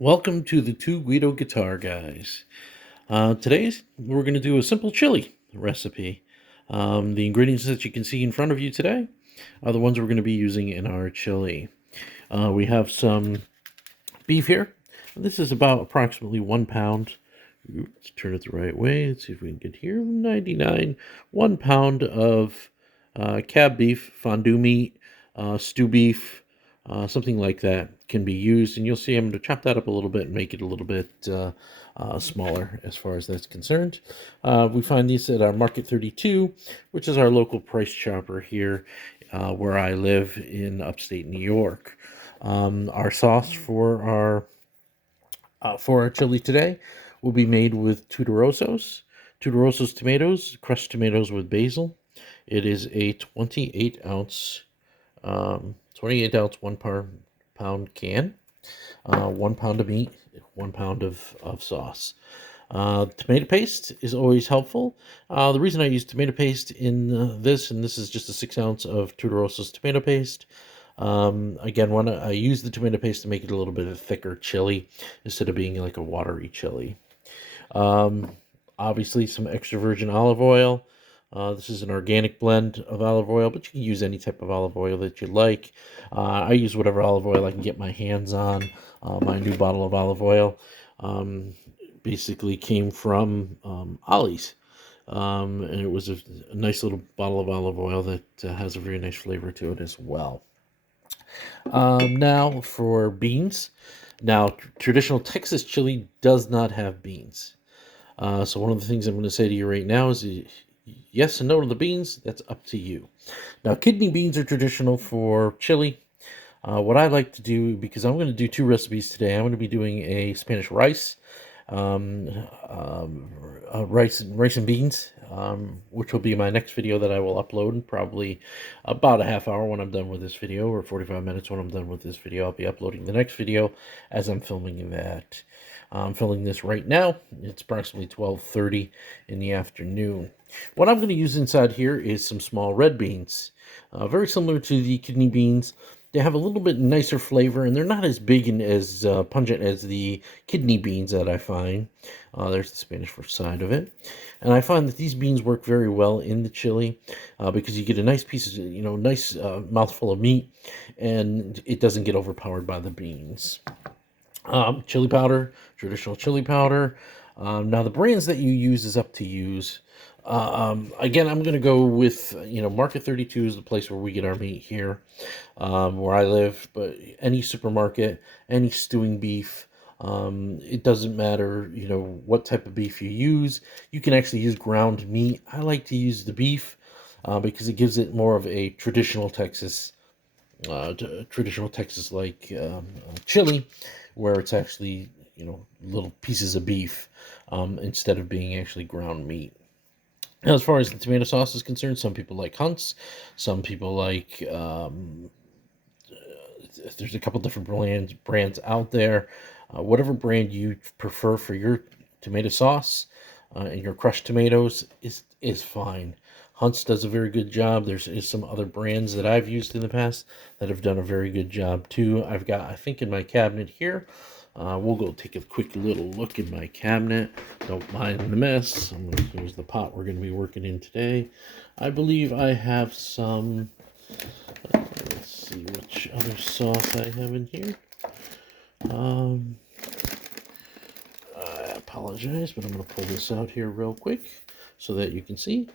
Welcome to the Two Guido Guitar Guys. Today we're going to do a simple chili recipe. The ingredients that you can see in front of you today are the ones we're going to be using in our chili. We have some beef here. This is about approximately 1 pound. Let's turn it the right way. Let's see if we can get here. 99. 1 pound of cab beef, fondue meat, stew beef, something like that can be used. And you'll see I'm going to chop that up a little bit and make it a little bit smaller as far as that's concerned. We find these at our Market 32, which is our local price chopper here where I live in upstate New York. Our sauce for our chili today will be made with Tuberosos tomatoes, crushed tomatoes with basil. It is a 28 ounce 1 pound can, 1 pound of meat, 1 pound of sauce. Tomato paste is always helpful. The reason I use tomato paste in and this is just a 6 ounce of Tuberosos tomato paste. Again, when I use the tomato paste to make it a little bit of a thicker chili instead of being like a watery chili. Obviously, some extra virgin olive oil. This is an organic blend of olive oil, but you can use any type of olive oil that you like. I use whatever olive oil I can get my hands on. My new bottle of olive oil basically came from Ollie's. And it was a nice little bottle of olive oil that has a very nice flavor to it as well. Now for beans. Now, traditional Texas chili does not have beans. So one of the things I'm going to say to you right now is yes and no to the beans. That's up to you. Now, kidney beans are traditional for chili. What I like to do, because I'm going to do two recipes today, I'm going to be doing a Spanish rice, rice and beans, which will be my next video that I will upload in probably about a half hour when I'm done with this video, or 45 minutes when I'm done with this video. I'll be uploading the next video as I'm filming that. I'm filming this right now. It's approximately 12:30 in the afternoon. What I'm going to use inside here is some small red beans, very similar to the kidney beans. They have a little bit nicer flavor, and they're not as big and as pungent as the kidney beans that I find. There's the Spanish side of it. And I find that these beans work very well in the chili because you get a nice piece of, nice mouthful of meat, and it doesn't get overpowered by the beans. Chili powder, traditional chili powder. Now, the brands that you use is up to use. Again, I'm going to go with, Market 32 is the place where we get our meat here, where I live, but any supermarket, any stewing beef, it doesn't matter, what type of beef you use. You can actually use ground meat. I like to use the beef because it gives it more of a traditional Texas like chili, where it's actually, little pieces of beef instead of being actually ground meat. Now, as far as the tomato sauce is concerned, some people like Hunt's, some people like, there's a couple different brands out there. Whatever brand you prefer for your tomato sauce and your crushed tomatoes is fine. Hunt's does a very good job. There's some other brands that I've used in the past that have done a very good job too. I've got, I think, in my cabinet here. We'll go take a quick little look in my cabinet. Don't mind the mess. Here's the pot we're going to be working in today. I believe I have some. Let's see which other sauce I have in here. I apologize, but I'm going to pull this out here real quick so that you can see.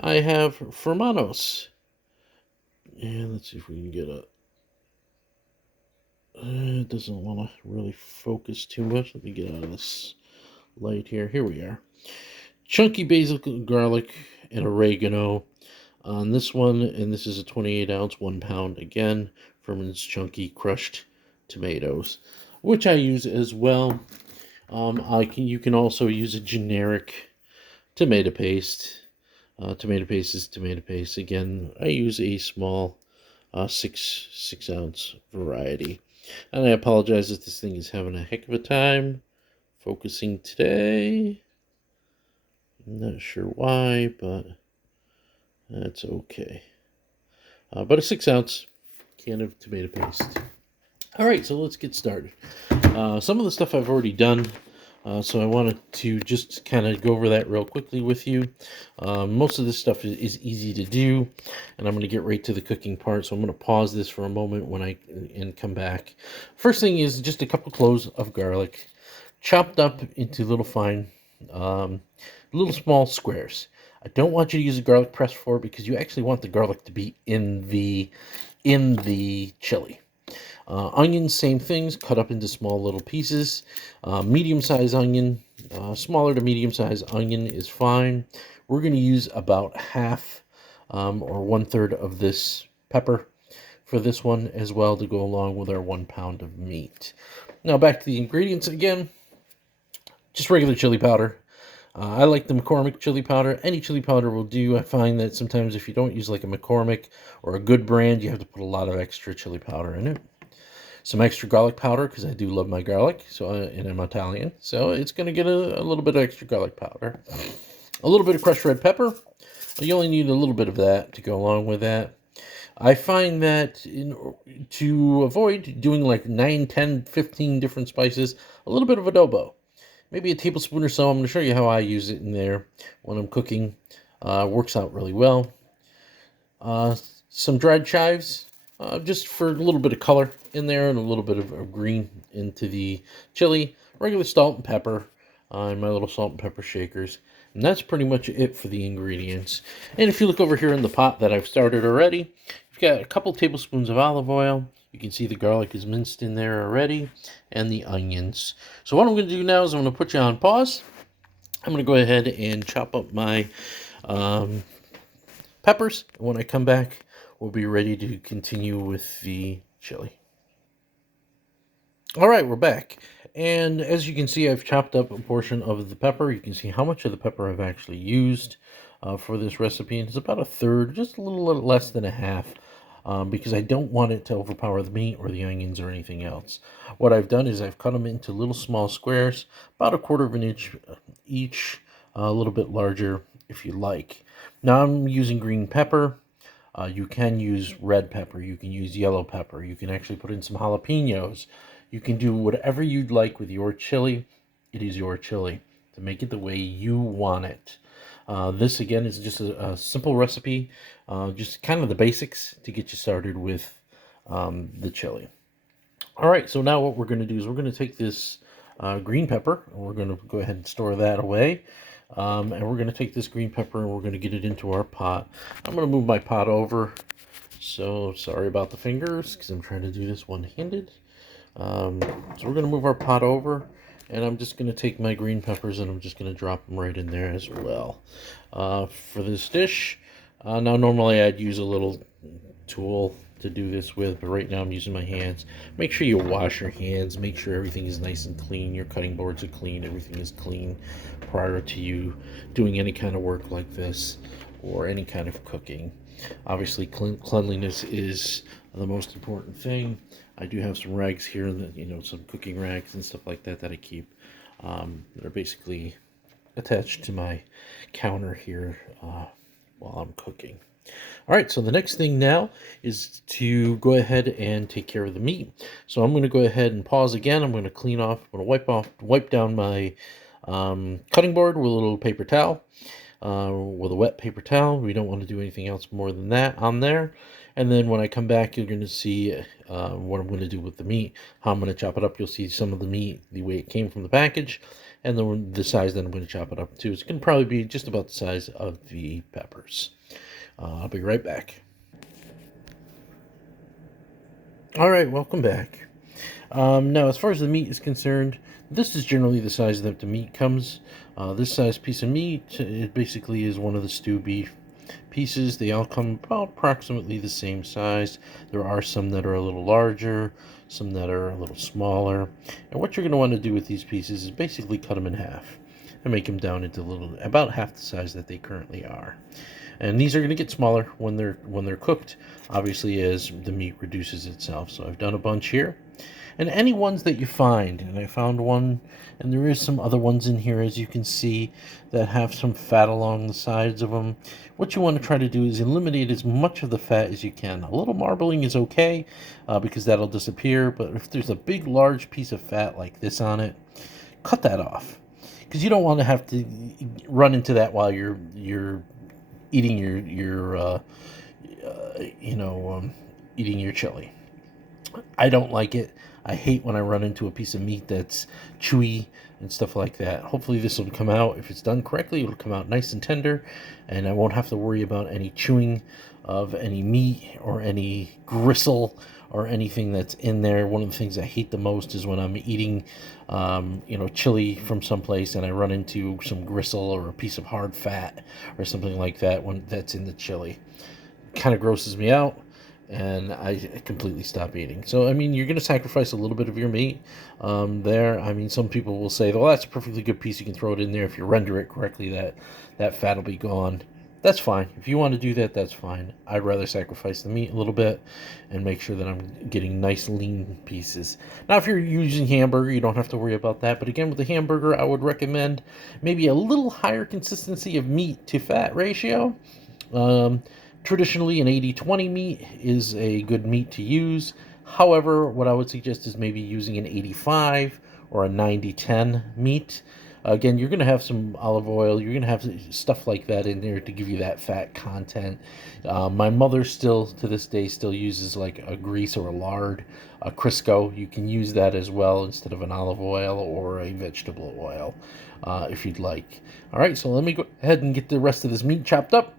I have Fermanos. And let's see if we can get a... it doesn't want to really focus too much. Let me get out of this light here. Here we are. Chunky basil, garlic, and oregano on this one. And this is a 28 ounce, 1 pound, again, Ferman's Chunky crushed tomatoes, which I use as well. You can also use a generic tomato paste. Tomato paste is tomato paste. Again, I use a small 6 ounce variety. And I apologize if this thing is having a heck of a time focusing today. I'm not sure why, but that's okay. But a 6 ounce can of tomato paste. All right, so let's get started. Some of the stuff I've already done, so I wanted to just kind of go over that real quickly with you. Most of this stuff is easy to do, and I'm going to get right to the cooking part. So I'm going to pause this for a moment and come back. First thing is just a couple cloves of garlic, chopped up into um, little small squares. I don't want you to use a garlic press for it because you actually want the garlic to be in the chili. Onions, same things, cut up into small little pieces. Medium-sized onion, smaller to medium-sized onion is fine. We're going to use about half or 1/3 of this pepper for this one as well to go along with our 1 pound of meat. Now back to the ingredients again. Just regular chili powder. I like the McCormick chili powder. Any chili powder will do. I find that sometimes if you don't use like a McCormick or a good brand, you have to put a lot of extra chili powder in it. Some extra garlic powder because I do love my garlic, and I'm Italian, so it's going to get a little bit of extra garlic powder. A little bit of crushed red pepper. You only need a little bit of that to go along with that. I find that to avoid doing like 9, 10, 15 different spices, a little bit of adobo. Maybe a tablespoon or so. I'm going to show you how I use it in there when I'm cooking. Works out really well. Uh, some dried chives, just for a little bit of color in there and a little bit of green into the chili. Regular salt and pepper, and my little salt and pepper shakers. And that's pretty much it for the ingredients. And if you look over here in the pot that I've started already, you've got a couple tablespoons of olive oil. You can see the garlic is minced in there already, and the onions. So what I'm going to do now is I'm going to put you on pause. I'm going to go ahead and chop up my peppers. When I come back, we'll be ready to continue with the chili. All right, we're back. And as you can see, I've chopped up a portion of the pepper. You can see how much of the pepper I've actually used for this recipe. And it's about 1/3, just a little less than a half, because I don't want it to overpower the meat or the onions or anything else. What I've done is I've cut them into little small squares, about 1/4 of an inch each, a little bit larger if you like. Now I'm using green pepper. You can use red pepper. You can use yellow pepper. You can actually put in some jalapenos. You can do whatever you'd like with your chili. It is your chili to make it the way you want it. This, again, is just a simple recipe, just kind of the basics to get you started with the chili. All right, so now what we're going to do is we're going to take this green pepper, and we're going to go ahead and store that away. And we're going to take this green pepper and we're going to get it into our pot. I'm going to move my pot over. So sorry about the fingers because I'm trying to do this one-handed. So we're going to move our pot over, and I'm just going to take my green peppers and I'm just going to drop them right in there as well. For this dish, now normally I'd use a little tool to do this with, but right now I'm using my hands. Make sure you wash your hands, make sure everything is nice and clean, your cutting boards are clean, everything is clean prior to you doing any kind of work like this or any kind of cooking. Obviously cleanliness is the most important thing. I do have some rags here, some cooking rags and stuff like that I keep that are basically attached to my counter here while I'm cooking. All right, so the next thing now is to go ahead and take care of the meat. So I'm going to go ahead and pause again. I'm going to clean off, I'm going to wipe down my cutting board with a little paper towel, with a wet paper towel. We don't want to do anything else more than that on there. And then when I come back, you're going to see what I'm going to do with the meat, how I'm going to chop it up. You'll see some of the meat the way it came from the package, and then the size that I'm going to chop it up to. It's going to probably be just about the size of the peppers. I'll be right back. All right, welcome back. Now, as far as the meat is concerned, this is generally the size that the meat comes. This size piece of meat, it basically is one of the stew beef pieces. They all come about approximately the same size. There are some that are a little larger, some that are a little smaller. And what you're going to want to do with these pieces is basically cut them in half and make them down into about half the size that they currently are. And these are going to get smaller when they're cooked, obviously, as the meat reduces itself. So I've done a bunch here. And any ones that you find, and I found one, and there is some other ones in here, as you can see, that have some fat along the sides of them. What you want to try to do is eliminate as much of the fat as you can. A little marbling is okay, because that'll disappear, but if there's a big, large piece of fat like this on it, cut that off. Because you don't want to have to run into that while you're eating eating your chili. I don't like it. I hate when I run into a piece of meat that's chewy and stuff like that. Hopefully this will come out, if it's done correctly, it'll come out nice and tender, and I won't have to worry about any chewing of any meat or any gristle or anything that's in there. One of the things I hate the most is when I'm eating, chili from someplace and I run into some gristle or a piece of hard fat or something like that when that's in the chili. It kind of grosses me out, and I completely stop eating. So, I mean, you're going to sacrifice a little bit of your meat there. I mean, some people will say, well, that's a perfectly good piece. You can throw it in there. If you render it correctly, that fat will be gone. That's fine. If you want to do that, that's fine. I'd rather sacrifice the meat a little bit and make sure that I'm getting nice lean pieces. Now, if you're using hamburger, you don't have to worry about that. But again, with the hamburger, I would recommend maybe a little higher consistency of meat to fat ratio. Traditionally, an 80-20 meat is a good meat to use. However, what I would suggest is maybe using an 85 or a 90-10 meat. Again, you're going to have some olive oil. You're going to have stuff like that in there to give you that fat content. My mother still, to this day, still uses like a grease or a lard, a Crisco. You can use that as well instead of an olive oil or a vegetable oil if you'd like. All right, so let me go ahead and get the rest of this meat chopped up,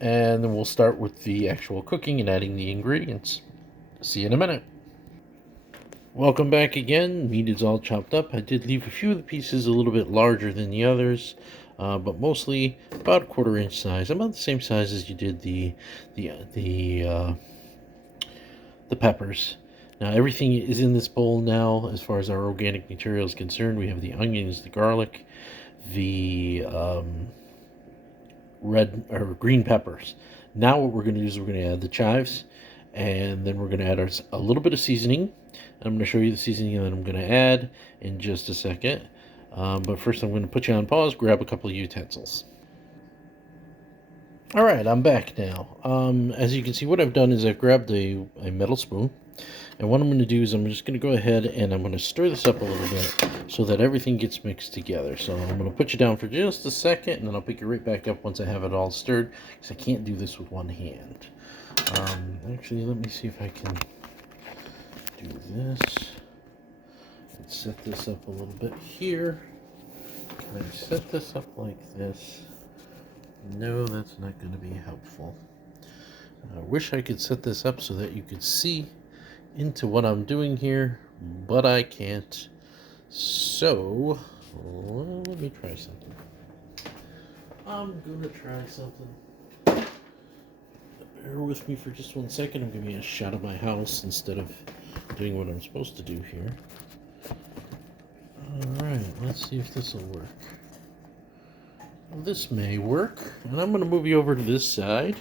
and then we'll start with the actual cooking and adding the ingredients. See you in a minute. Welcome back again. Meat is all chopped up. I did leave a few of the pieces a little bit larger than the others, but mostly about a 1/4 inch size, about the same size as you did the peppers. Now everything is in this bowl now. As far as our organic material is concerned, we have the onions, the garlic, the red or green peppers. Now what we're going to do is we're going to add the chives, and then we're going to add a little bit of seasoning. I'm going to show you the seasoning that I'm going to add in just a second. But first I'm going to put you on pause, grab a couple of utensils. All right, I'm back now. As you can see, what I've done is I've grabbed a metal spoon. And what I'm going to do is I'm just going to go ahead and I'm going to stir this up a little bit so that everything gets mixed together. So I'm going to put you down for just a second, and then I'll pick you right back up once I have it all stirred, because I can't do this with one hand. Actually, let me see if I can do this. Let's set this up a little bit here. Can I set this up like this? No, that's not going to be helpful. I wish I could set this up so that you could see into what I'm doing here, but I can't. So, well, let me try something. I'm gonna try something. Bear with me for just 1 second. I'm giving you a shot of my house instead of doing what I'm supposed to do here. Alright, let's see if this will work. This may work, and I'm going to move you over to this side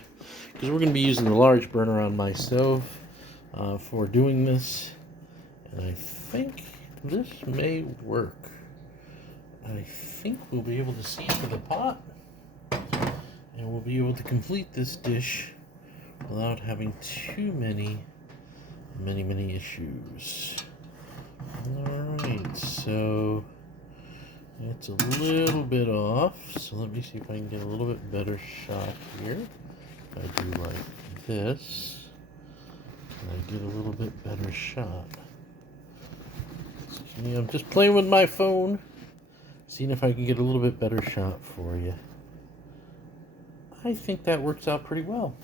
because we're going to be using the large burner on my stove for doing this, and I think this may work. I think we'll be able to see into the pot, and we'll be able to complete this dish without having too many issues. Alright, so it's a little bit off, so let me see if I can get a little bit better shot here. If I do like this, and I get a little bit better shot. See, I'm just playing with my phone, seeing if I can get a little bit better shot for you. I think that works out pretty well.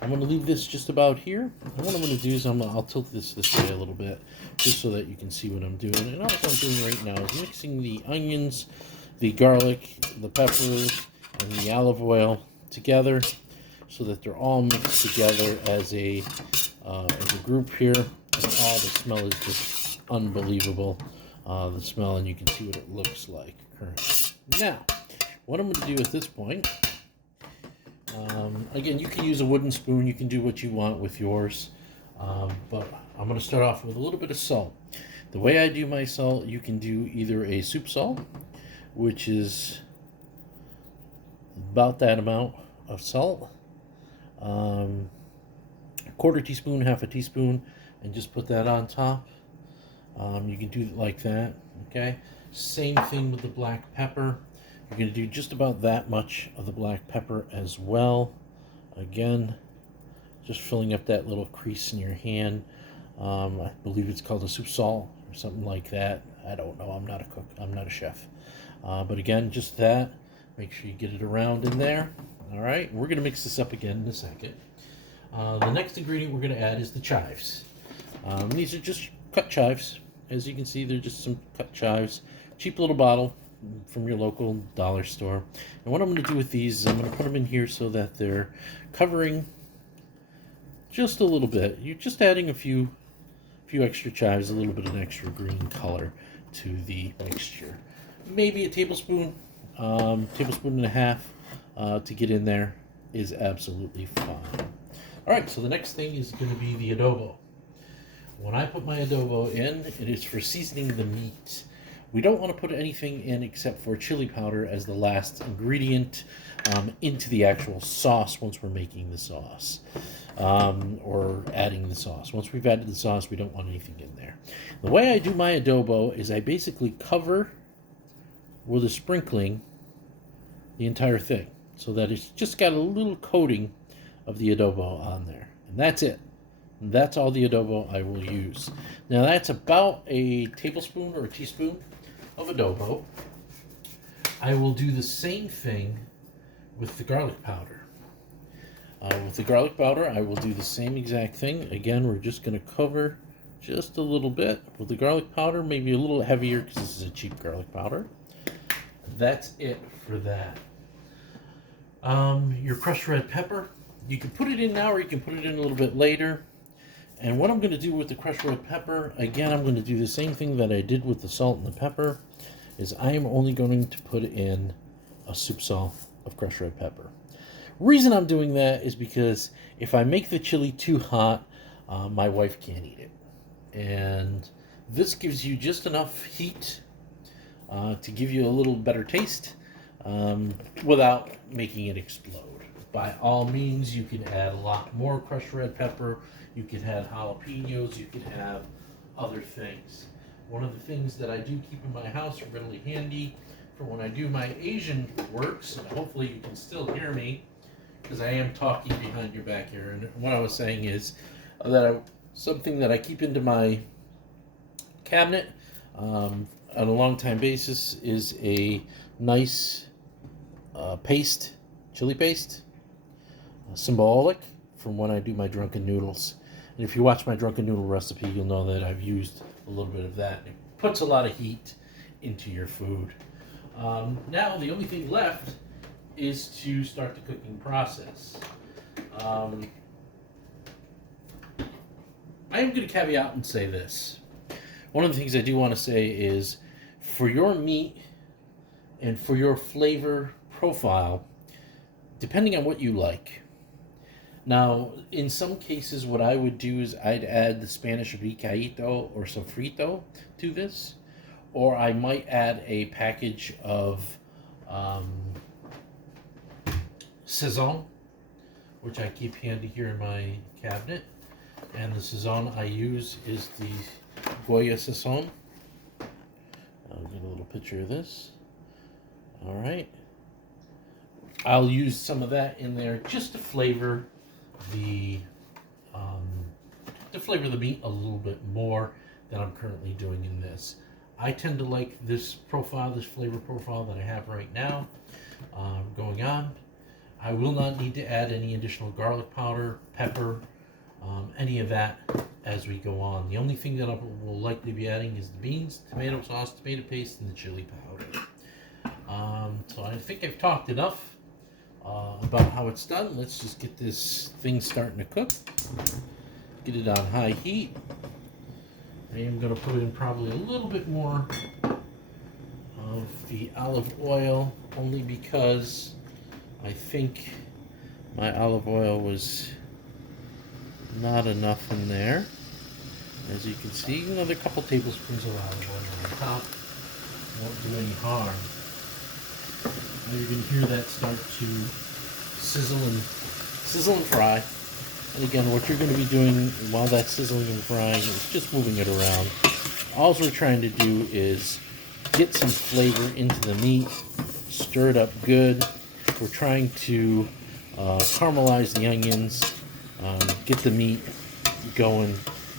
I'm going to leave this just about here. And what I'm going to do is I'll tilt this way a little bit, just so that you can see what I'm doing. And all I'm doing right now is mixing the onions, the garlic, the peppers, and the olive oil together, so that they're all mixed together as a group here. And the smell is just unbelievable. The smell, and you can see what it looks like currently. Now, what I'm going to do at this point Again, you can use a wooden spoon. You can do what you want with yours. But I'm going to start off with a little bit of salt. The way I do my salt, you can do either a soup salt, which is about that amount of salt, a quarter teaspoon, half a teaspoon, and just put that on top. You can do it like that, okay? Same thing with the black pepper. You're going to do just about that much of the black pepper as well. Again, just filling up that little crease in your hand. I believe it's called a soup salt or something like that. I don't know. I'm not a cook. I'm not a chef. But again, just that. Make sure you get it around in there. All right. We're going to mix this up again in a second. The next ingredient we're going to add is the chives. These are just cut chives. As you can see, they're just some cut chives. Cheap little bottle from your local dollar store. And what I'm going to do with these is I'm going to put them in here so that they're covering just a little bit. You're just adding a few extra chives, a little bit of an extra green color to the mixture. Maybe a tablespoon, tablespoon and a half to get in there is absolutely fine. All right, so the next thing is going to be the adobo. When I put my adobo in, it is for seasoning the meat. We don't want to put anything in except for chili powder as the last ingredient into the actual sauce once we're making the sauce or adding the sauce. Once we've added the sauce, we don't want anything in there. The way I do my adobo is I basically cover with a sprinkling the entire thing so that it's just got a little coating of the adobo on there. And that's it. That's all the adobo I will use. Now that's about a tablespoon or a teaspoon of adobo. I will do the same thing with the garlic powder. With the garlic powder, I will do the same exact thing. Again, we're just going to cover just a little bit with the garlic powder, maybe a little heavier because this is a cheap garlic powder. That's it for that. Your crushed red pepper, you can put it in now or you can put it in a little bit later. And what I'm going to do with the crushed red pepper, again, I'm going to do the same thing that I did with the salt and the pepper, is I am only going to put in a soup salt of crushed red pepper. Reason I'm doing that is because if I make the chili too hot, my wife can't eat it. And this gives you just enough heat to give you a little better taste without making it explode. By all means, you can add a lot more crushed red pepper. You can add jalapenos. You can have other things. One of the things that I do keep in my house really handy for when I do my Asian works, and hopefully you can still hear me because I am talking behind your back here. And what I was saying is that something that I keep into my cabinet on a long time basis is a nice paste, chili paste, symbolic from when I do my drunken noodles. And if you watch my drunken noodle recipe, you'll know that I've used a little bit of that. It puts a lot of heat into your food. Now the only thing left is to start the cooking process. I am going to caveat and say this. One of the things I do want to say is for your meat and for your flavor profile, depending on what you like. Now, in some cases, what I would do is I'd add the Spanish picadito or sofrito to this, or I might add a package of sazon, which I keep handy here in my cabinet. And the sazon I use is the Goya sazon. I'll get a little picture of this. All right. I'll use some of that in there just to flavor the meat a little bit more than I'm currently doing in this. I tend to like this profile, this flavor profile that I have right now going on. I will not need to add any additional garlic powder, pepper, any of that as we go on. The only thing that I will likely be adding is the beans, tomato sauce, tomato paste, and the chili powder. So I think I've talked enough about how it's done. Let's just get this thing starting to cook. Get it on high heat. I am going to put in probably a little bit more of the olive oil, only because I think My olive oil was not enough in there. As you can see, another couple tablespoons of olive oil on top. Won't do any harm. Now you're going to hear that start to sizzle and fry. And again, what you're going to be doing while that's sizzling and frying is just moving it around. All we're trying to do is get some flavor into the meat, stir it up good. We're trying to caramelize the onions, get the meat going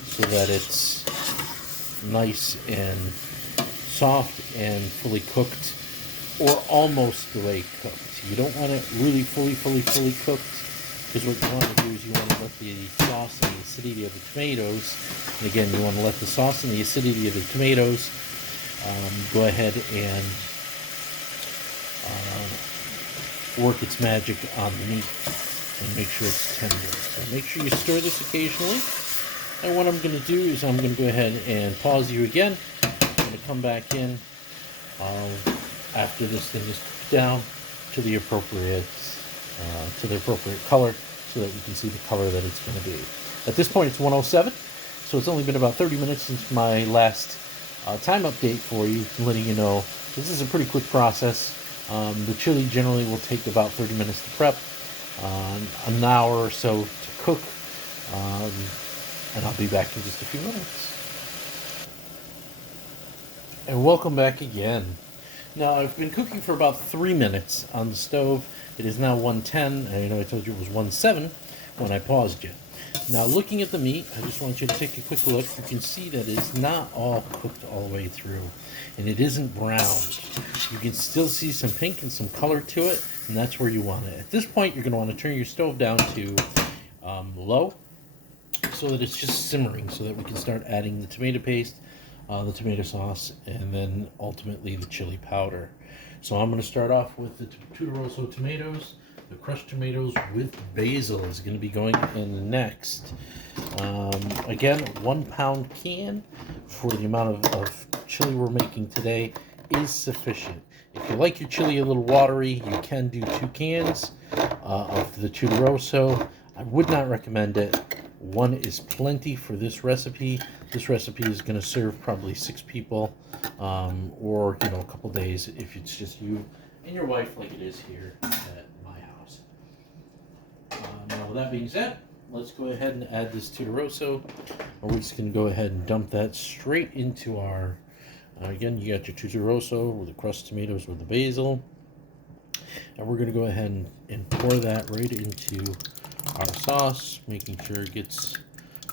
so that it's nice and soft and fully cooked, or almost the way cooked. You don't want it really fully cooked, because what you want to do is you want to let the sauce and the acidity of the tomatoes, and again, you want to let the sauce and the acidity of the tomatoes go ahead and work its magic on the meat and make sure it's tender. So make sure you stir this occasionally. And what I'm going to do is I'm going to go ahead and pause you again. I'm going to come back in after this thing is cooked down to the appropriate color, so that we can see the color that it's going to be. At this point, it's 1:07, so it's only been about 30 minutes since my last time update for you, letting you know this is a pretty quick process. The chili generally will take about 30 minutes to prep, an hour or so to cook, and I'll be back in just a few minutes. And welcome back again. Now, I've been cooking for about 3 minutes on the stove. It is now 1:10. I know I told you it was 1:07 when I paused you. Now, looking at the meat, I just want you to take a quick look. You can see that it's not all cooked all the way through, and it isn't browned. You can still see some pink and some color to it, and that's where you want it. At this point, you're going to want to turn your stove down to low, so that it's just simmering, so that we can start adding the tomato paste, the tomato sauce, and then ultimately the chili powder. So I'm going to start off with the Tutoroso tomatoes. The crushed tomatoes with basil is going to be going in next. Again, 1 pound can for the amount of chili we're making today is sufficient. If you like your chili a little watery, you can do 2 cans of the Tutoroso. I would not recommend it. 1 is plenty for this recipe. This recipe is going to serve probably 6 people, or a couple days if it's just you and your wife, like it is here at my house. Now, with that being said, let's go ahead and add this Tutoroso. We're just going to go ahead and dump that straight into our. Again, you got your Tutoroso with the crushed tomatoes with the basil, and we're going to go ahead and pour that right into our sauce, making sure it gets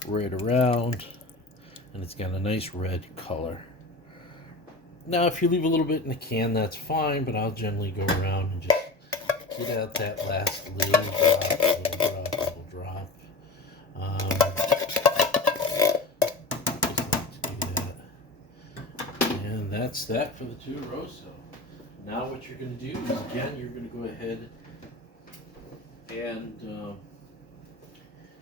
right around and it's got a nice red color. Now, if you leave a little bit in the can, that's fine, but I'll generally go around and just get out that last little drop. Just like to do that. And that's that for the Tutoroso. Now what you're going to do is, again, you're going to go ahead and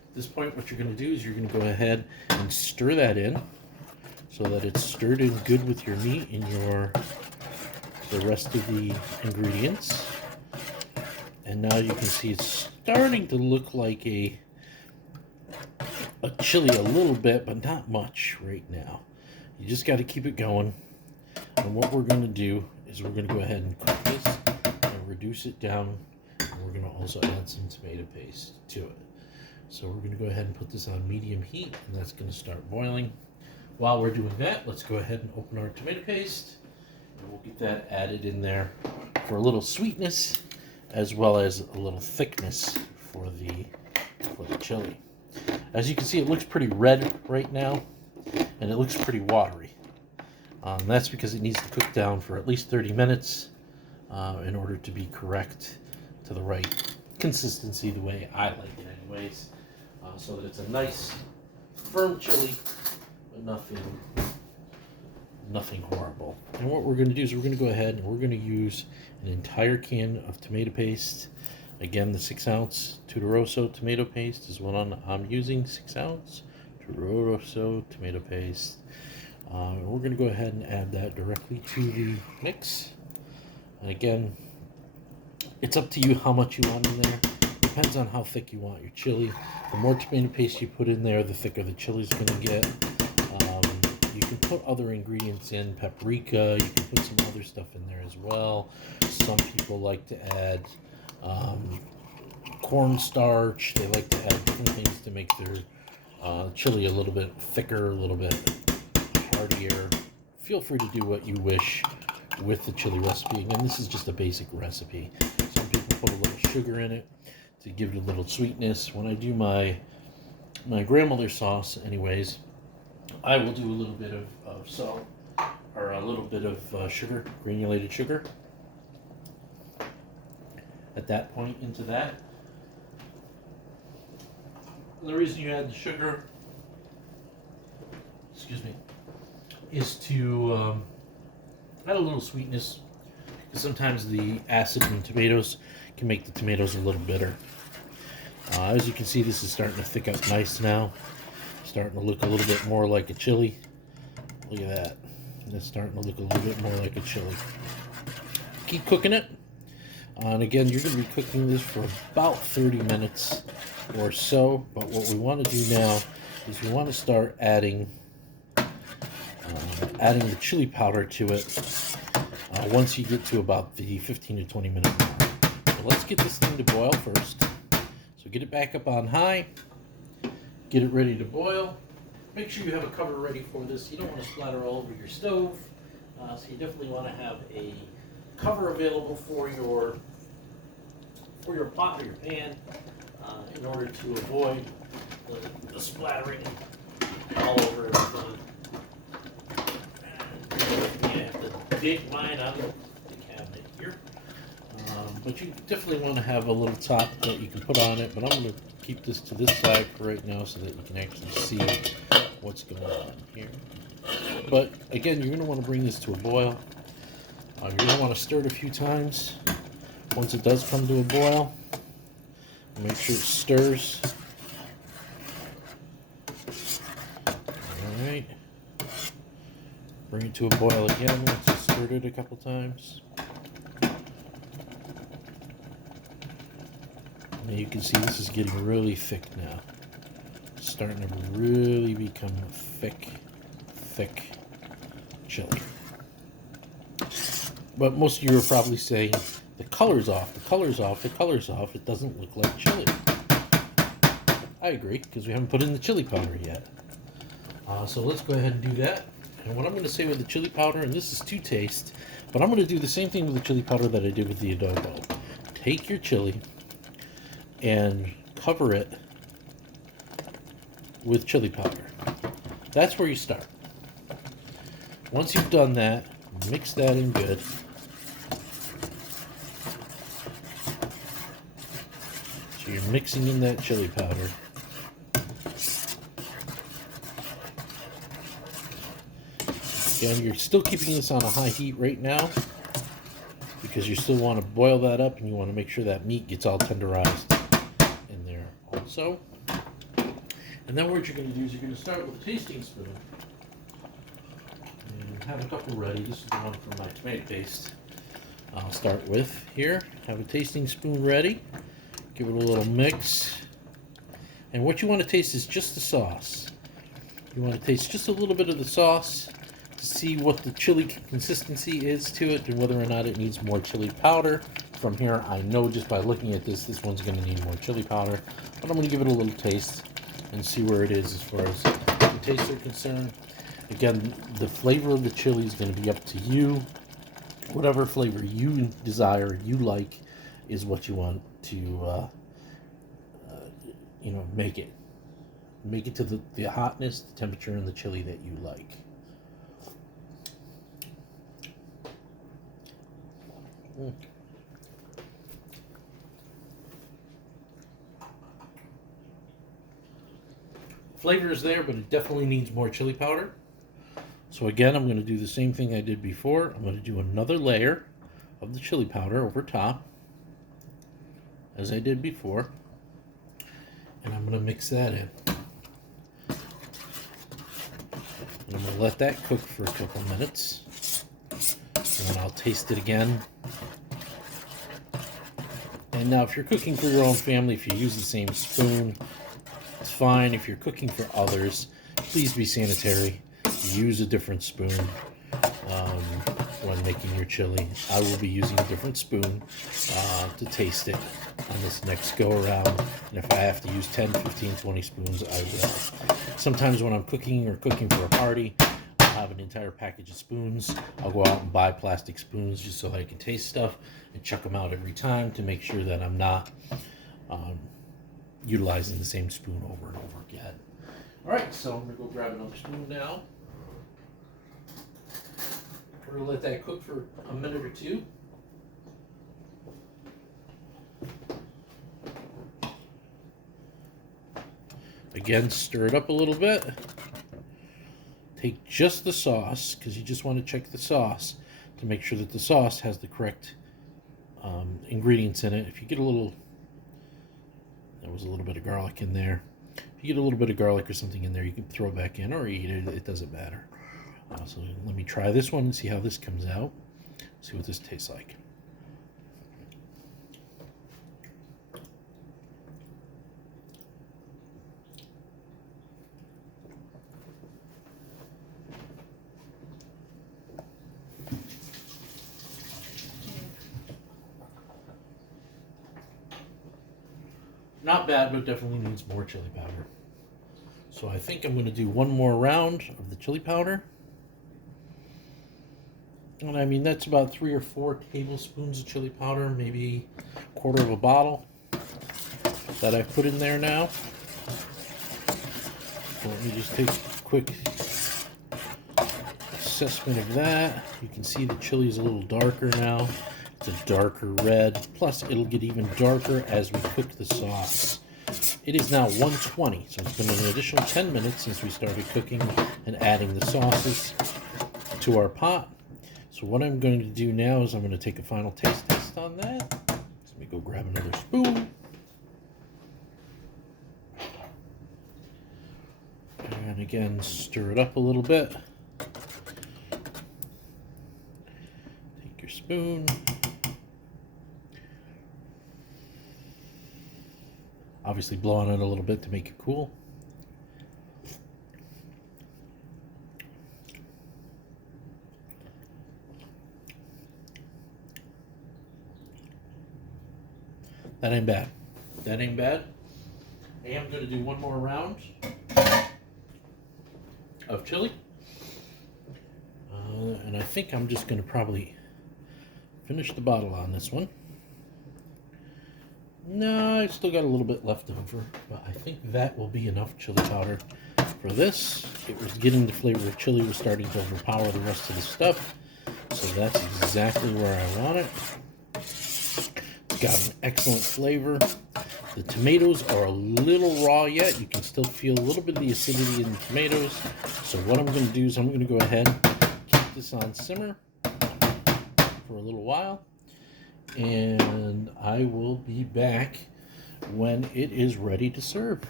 at this point, what you're going to do is you're going to go ahead and stir that in so that it's stirred in good with your meat and the rest of the ingredients. And now you can see it's starting to look like a chili a little bit, but not much right now. You just got to keep it going. And what we're going to do is we're going to go ahead and cook this and reduce it down. And we're going to also add some tomato paste to it. So we're going to go ahead and put this on medium heat, and that's going to start boiling. While we're doing that, let's go ahead and open our tomato paste, and we'll get that added in there for a little sweetness, as well as a little thickness for the chili. As you can see, it looks pretty red right now, and it looks pretty watery. That's because it needs to cook down for at least 30 minutes in order to be correct to the right consistency, the way I like it anyways. So that it's a nice, firm chili, but nothing horrible. And what we're going to do is we're going to go ahead and we're going to use an entire can of tomato paste. Again, the 6-ounce Tutoroso tomato paste is what I'm using, 6 ounce Tutoroso tomato paste. And we're going to go ahead and add that directly to the mix. And again, it's up to you how much you want in there. depends on how thick you want your chili. The more tomato paste you put in there, the thicker the chili's going to get. You can put other ingredients in, paprika, you can put some other stuff in there as well. Some people like to add cornstarch. They like to add different things to make their chili a little bit thicker, a little bit heartier. Feel free to do what you wish with the chili recipe. Again, this is just a basic recipe. Some people put a little sugar in it to give it a little sweetness. When I do my grandmother's sauce, anyways, I will do a little bit of salt, or a little bit of sugar, granulated sugar. At that point, into that. And the reason you add the sugar, excuse me, is to add a little sweetness, because sometimes the acid in the tomatoes can make the tomatoes a little bitter. As you can see, this is starting to thick up nice now. Starting to look a little bit more like a chili. Look at that. It's starting to look a little bit more like a chili. Keep cooking it. And again, you're going to be cooking this for about 30 minutes or so. But what we want to do now is we want to start adding the chili powder to it once you get to about the 15 to 20 minute mark. So let's get this thing to boil first. So get it back up on high. Get it ready to boil. Make sure you have a cover ready for this. You don't want to splatter all over your stove. So you definitely want to have a cover available for your pot or your pan in order to avoid the splattering all over everything. You have to dig mine out of the cabinet here. But you definitely want to have a little top that you can put on it. But I'm going to keep this to this side for right now so that you can actually see what's going on here. But again, you're going to want to bring this to a boil. You're going to want to stir it a few times. Once it does come to a boil, make sure it stirs. Alright. Bring it to a boil again once you stirred it a couple times. And you can see this is getting really thick now. It's starting to really become thick chili. But most of you are probably saying, the color's off, the color's off, the color's off. It doesn't look like chili. I agree, because we haven't put in the chili powder yet. So let's go ahead and do that. And what I'm going to say with the chili powder, and this is to taste, but I'm going to do the same thing with the chili powder that I did with the adobo. Take your chili and cover it with chili powder. That's where you start. Once you've done that, mix that in good. So you're mixing in that chili powder. Again, you're still keeping this on a high heat right now because you still want to boil that up and you want to make sure that meat gets all tenderized in there also. And then what you're going to do is you're going to start with a tasting spoon and have a couple ready. This is the one from my tomato paste. I'll start with here. Have a tasting spoon ready. Give it a little mix. And what you want to taste is just the sauce. You want to taste just a little bit of the sauce to see what the chili consistency is to it and whether or not it needs more chili powder. From here, I know just by looking at this one's going to need more chili powder. But I'm going to give it a little taste and see where it is as far as the tastes are concerned. Again, the flavor of the chili is going to be up to you. Whatever flavor you desire, you like, is what you want to, make it. Make it to the hotness, the temperature, and the chili that you like. Flavor is there, but it definitely needs more chili powder. So again, I'm going to do the same thing I did before. I'm going to do another layer of the chili powder over top, as I did before. And I'm going to mix that in. And I'm going to let that cook for a couple minutes. And then I'll taste it again. And now if you're cooking for your own family, if you use the same spoon, it's fine. If you're cooking for others, please be sanitary. Use a different spoon when making your chili. I will be using a different spoon to taste it on this next go around. And if I have to use 10, 15, 20 spoons, I will. Sometimes when I'm cooking or cooking for a party, I'll have an entire package of spoons. I'll go out and buy plastic spoons just so I can taste stuff and chuck them out every time to make sure that I'm not utilizing the same spoon over and over again. All right, so I'm gonna go grab another spoon now. We're gonna let that cook for a minute or two. Again, stir it up a little bit. Take just the sauce, because you just want to check the sauce to make sure that the sauce has the correct ingredients in it. If you get a little, there was a little bit of garlic in there. If you get a little bit of garlic or something in there, you can throw it back in or eat it. It doesn't matter. So let me try this one and see how this comes out. See what this tastes like. Not bad, but definitely needs more chili powder. So I think I'm going to do one more round of the chili powder. And I mean, that's about 3 or 4 tablespoons of chili powder, maybe a quarter of a bottle that I've put in there now. So let me just take a quick assessment of that. You can see the chili is a little darker now. It's a darker red. Plus, it'll get even darker as we cook the sauce. It is now 1:20, so it's been an additional 10 minutes since we started cooking and adding the sauces to our pot. So what I'm going to do now is I'm going to take a final taste test on that. So let me go grab another spoon. And again, stir it up a little bit. Take your spoon. Obviously blow on it a little bit to make it cool. That ain't bad. That ain't bad. I am going to do one more round of chili. And I think I'm just going to probably finish the bottle on this one. No, I still got a little bit left over, but I think that will be enough chili powder for this. It was getting the flavor of chili was starting to overpower the rest of the stuff, so that's exactly where I want it. It's got an excellent flavor. The tomatoes are a little raw yet. You can still feel a little bit of the acidity in the tomatoes. So what I'm going to do is I'm going to go ahead and keep this on simmer for a little while. And I will be back when it is ready to serve.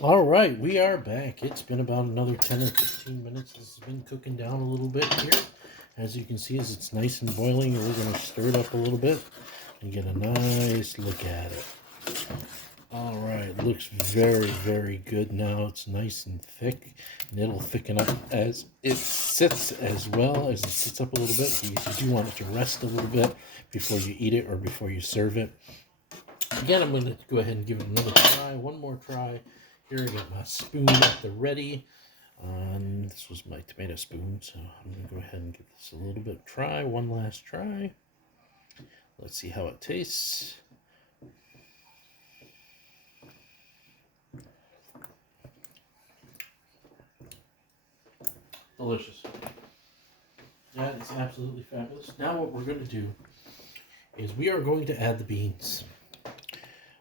All right, we are back. It's been about another 10 or 15 minutes. This has been cooking down a little bit here. As you can see, as it's nice and boiling, we're going to stir it up a little bit and get a nice look at it. All right, it looks very, very good now. It's nice and thick, and it'll thicken up as it sits as well. As it sits up a little bit, because you do want it to rest a little bit before you eat it or before you serve it. Again, I'm going to go ahead and give it another try, one more try. Here I got my spoon at the ready. This was my tomato spoon, so I'm going to go ahead and give this a little bit of try, one last try. Let's see how it tastes. Delicious. That is absolutely fabulous. Now what we're going to do is we are going to add the beans.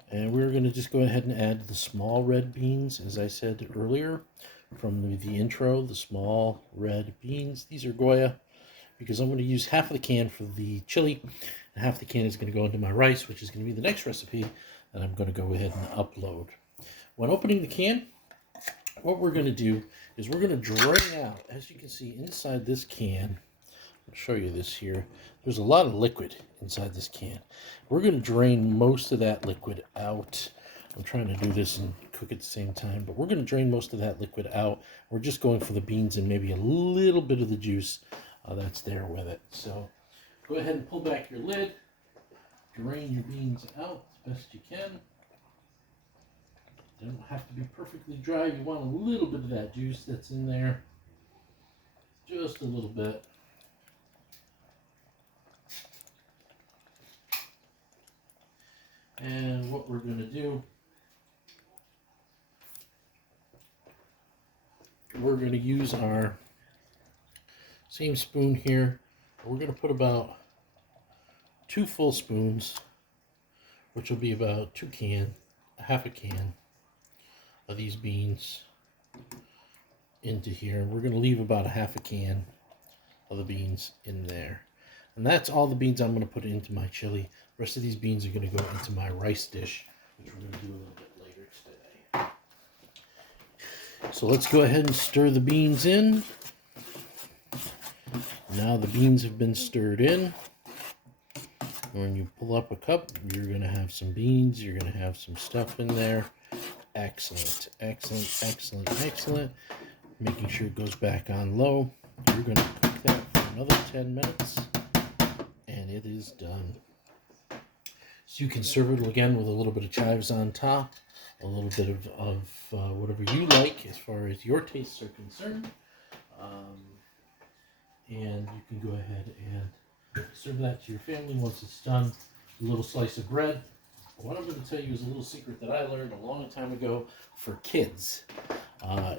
And we're going to just go ahead and add the small red beans, as I said earlier from the intro, the small red beans. These are Goya, because I'm going to use half of the can for the chili, and half the can is going to go into my rice, which is going to be the next recipe that I'm going to go ahead and upload. When opening the can, what we're going to do is we're going to drain out, as you can see inside this can, I'll show you this here. There's a lot of liquid inside this can. We're going to drain most of that liquid out. I'm trying to do this and cook at the same time, but we're going to drain most of that liquid out. We're just going for the beans and maybe a little bit of the juice that's there with it. So go ahead and pull back your lid. Drain your beans out as best you can. They don't have to be perfectly dry. You want a little bit of that juice that's in there. Just a little bit. And what we're going to do, we're going to use our same spoon here. We're going to put about 2 full spoons, which will be about half a can of these beans into here. We're going to leave about a half a can of the beans in there. And that's all the beans I'm going to put into my chili. The rest of these beans are going to go into my rice dish, which we're going to do a little bit later today. So let's go ahead and stir the beans in. Now the beans have been stirred in. When you pull up a cup, you're going to have some beans. You're going to have some stuff in there. Excellent, excellent, excellent, excellent. Making sure it goes back on low. You're going to cook that for another 10 minutes. And it is done. So you can serve it again with a little bit of chives on top. A little bit of whatever you like as far as your tastes are concerned. And you can go ahead and serve that to your family once it's done. A little slice of bread. What I'm going to tell you is a little secret that I learned a long time ago for kids.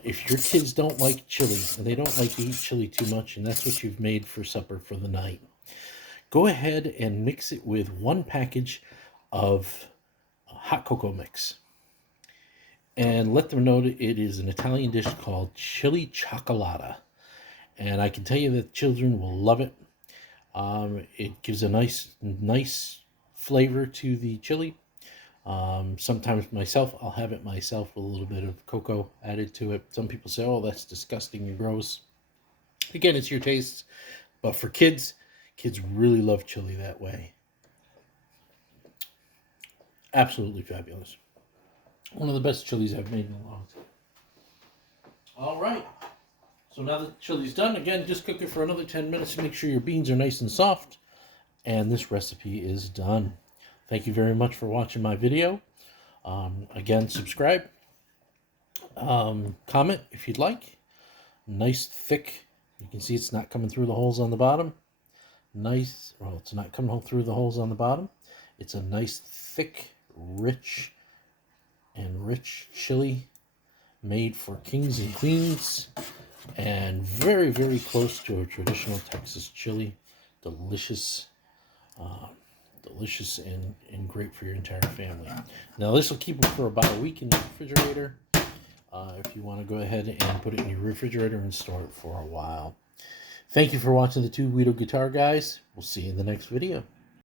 If your kids don't like chili, and they don't like to eat chili too much, and that's what you've made for supper for the night, go ahead and mix it with 1 package of hot cocoa mix. And let them know that it is an Italian dish called chili cioccolata. And I can tell you that children will love it. It gives a nice flavor to the chili. Sometimes I'll have it myself with a little bit of cocoa added to it. Some people say, oh, that's disgusting and gross. Again, it's your taste. But for kids really love chili that way. Absolutely fabulous. One of the best chilies I've made in a long time. All right. So now the chili's done, again, just cook it for another 10 minutes to make sure your beans are nice and soft. And this recipe is done. Thank you very much for watching my video. Again, subscribe. Comment if you'd like. Nice, thick. You can see it's not coming through the holes on the bottom. Nice. Well, it's not coming through the holes on the bottom. It's a nice, thick, rich chili made for kings and queens. And very, very close to a traditional Texas chili. Delicious. Delicious and great for your entire family. Now this will keep it for about a week in your refrigerator. If you want to go ahead and put it in your refrigerator and store it for a while. Thank you for watching the 2 Guido Guitar Guys. We'll see you in the next video.